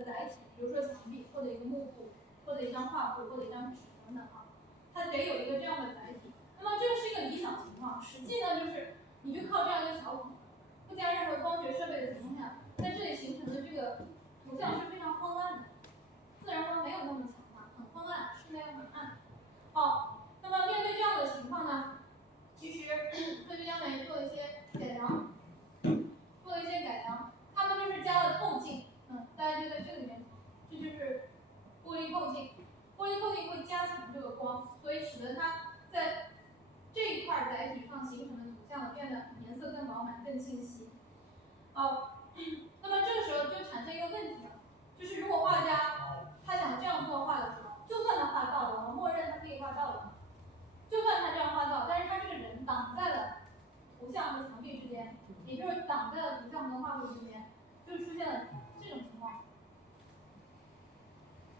个载体，比如说墙壁或者一个幕布或者一张画布或者一张纸等等啊，它得有一个这样的载体。那么这个是一个理想情况，实际呢就是你就靠这样一个小孔，不加任何光学设备的情况下，在这里形成的这个图像是非常昏暗的，自然光没有那么强大，很昏暗，室内又很暗。好，那么面对这样的情况呢，其实科学家们做了一些改良，他们就是加了透镜，大家就在这里面，这就是玻璃透镜。玻璃透镜会加强这个光，所以使得它在这一块载体上形成的图像变得颜色更饱满、更清晰。好，那么这个时候就产生一个问题了，就是如果画家他想这样作画的时候，就算他画到了，我们默认他可以画到了，就算他这样画到，但是他这个人挡在了图像和墙壁之间，也就是挡在了图像和画布之间，就出现了这种情况。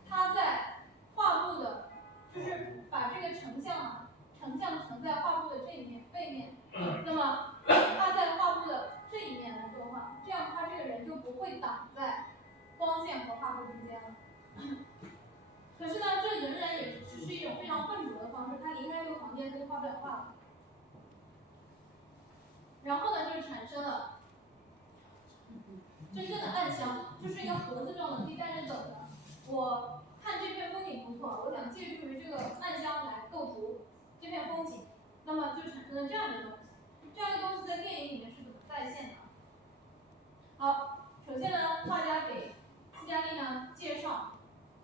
他在画布的，就是把这个成像呈在画布的这一面背面，那么他在画布的这一面来作画，这样他这个人就不会挡在光线和画布之间了。可是呢，这仍然也只是一种非常笨拙的方式，他离开这个房间他就画不了画了。然后呢，就产生了真正的暗箱，就是一个盒子状的，可以带着走的。我看这片风景不错，我想借助于这个暗箱来构图这片风景，那么就产生了这样的东西。这样的东西在电影里面是怎么再现的？好，首先呢，画家给斯嘉丽呢介绍，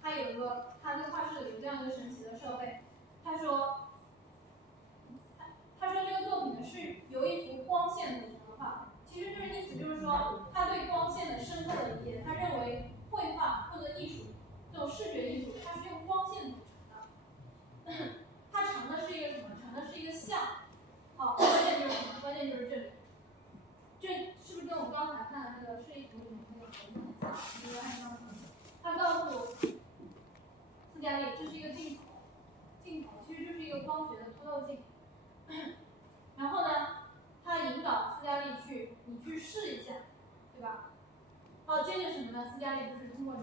他这个画室有这样一个神奇的设备。他说这个作品呢是由一幅光线组成的画。其实这个意思就是说，他对光线的深刻的理解，他认为绘画或者艺术这种视觉艺术，它是用光线组成的。它成的是一个什么？成的是一个像。好，关键就是什么？关键就是这里。这是不是跟我们刚才看的那个示意图里面那个盒子很像？一个暗箱盒子。他告诉斯嘉丽，这是一个镜头，镜头其实就是一个光学的凸透镜。然后呢，他引导斯嘉丽你去试一下，对吧？好，接着什么呢？斯嘉丽就是通过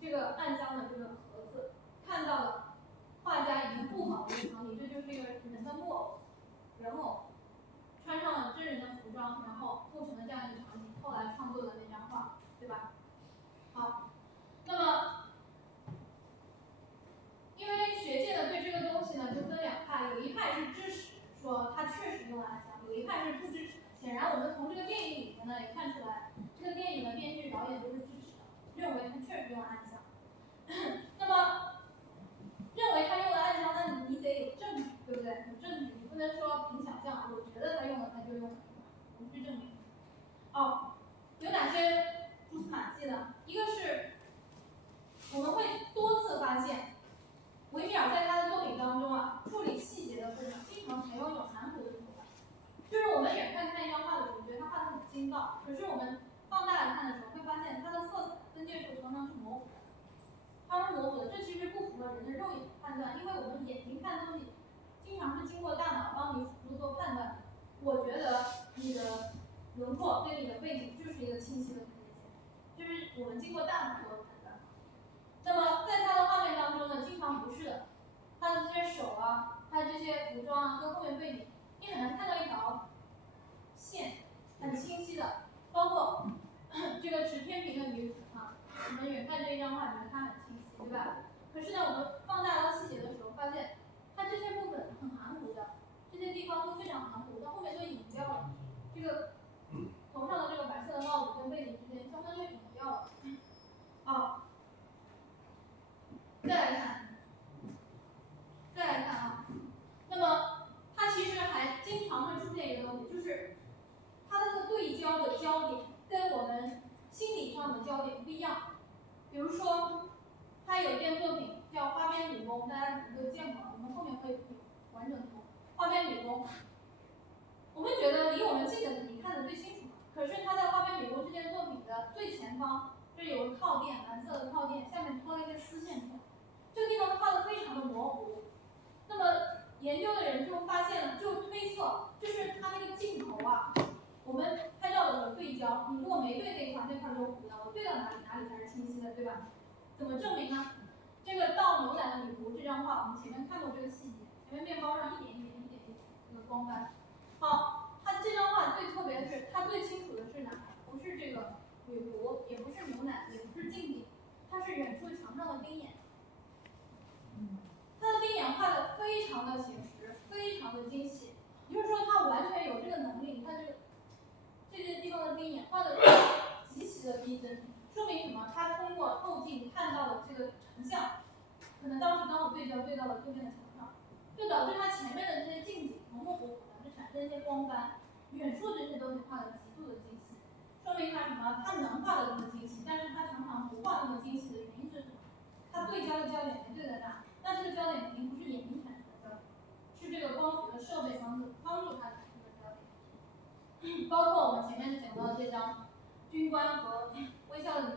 这个暗箱的这个盒子，看到了画家已经布好的一个场景，这就是一个人的木偶，人偶，穿上了真人的服装，然后布成了这样一个场景，后来创作的那张画，对吧？好，那么因为学界呢对这个东西呢就分两派，有一派是支持说它确实用了暗箱，有一派是不支持的。显然我们从这个电影里面呢也看出来，这个电影的编剧导演都是支持的，认为它确实用了暗箱。那么认为他用了暗箱，那你得有证据，对不对？有证据，你不能说凭想象，我觉得他用了他就用了，我们去证明。哦，有哪些蛛丝马迹呢？一个是我们会多次发现，维米尔在他的作品当中啊，处理细节的部分经常采用一种含糊的手法，就是我们远看一张画的时候，觉得他画得很精到，可是我们放大来看的时候，会发现它的色彩分界处常常是模糊的。它是模糊的，这其实不符合人的肉眼判断，因为我们眼睛看东西，经常是经过大脑帮你辅助做判断的。我觉得你的轮廓跟你的背景就是一个清晰的可见，就是我们经过大脑做的判断。那么在他的画面当中呢，经常不是的，他的这些手啊，他的这些服装啊，跟后面背景，你很难看到一条线很清晰的，包括这个持天平的女子啊，我们远看这一张画，觉得它很清晰，对吧？可是呢，我们放大到细节的时候，发现它这些部分很含糊的，这些地方都非常含糊，到后面都隐掉了。这个头上的这个白色的帽子跟背景之间相当于隐掉了。好，再来看啊，那么它其实还经常会出现一个东西，就是它的这个对焦的焦点跟我们心理上的焦点不一样。比如说，他有一件作品叫《花边女工》，大家可能都见过，我们后面会有完整图。花边女工，我们觉得离我们近的你看得最清楚，可是他在《花边女工》这件作品的最前方，这有个靠垫，蓝色的靠垫，下面拖了一根丝线出来，这个地方画得非常的模糊。那么研究的人就发现了，就推测，就是他那个镜头啊，我们拍照的时候对焦，你如果没对那一块，那块都糊的，我对到哪里才是清晰的。的，对吧？怎么证明呢？这个倒牛奶的女仆这张画，我们前面看过这个细节，前面面包上一点一点这个光斑。好，它这张画最特别的是，它最清楚的是哪？不是这个女仆，也不是牛奶，也不是镜子，它是远处墙上的钉眼。它的钉眼画的非常的写实，非常的精细，也就是说它完全有这个能力。你看这些地方的钉眼画的极其的逼真，说明什么？它通过后镜看到的这个成像，可能当时刚好对焦对到了对面的墙上，就导致它前面的这些近景模模糊糊的，就产生一些光斑。远处这些东西画的极度的精细，说明它什么？它能画的这么精细，但是它常常不画那么精细的原因是什么？它对焦的焦点没对在那，那这个焦点肯定不是眼睛产生的焦点，是这个光学的设备帮助它产生的焦点。包括我们前面讲到这张军官和微笑的女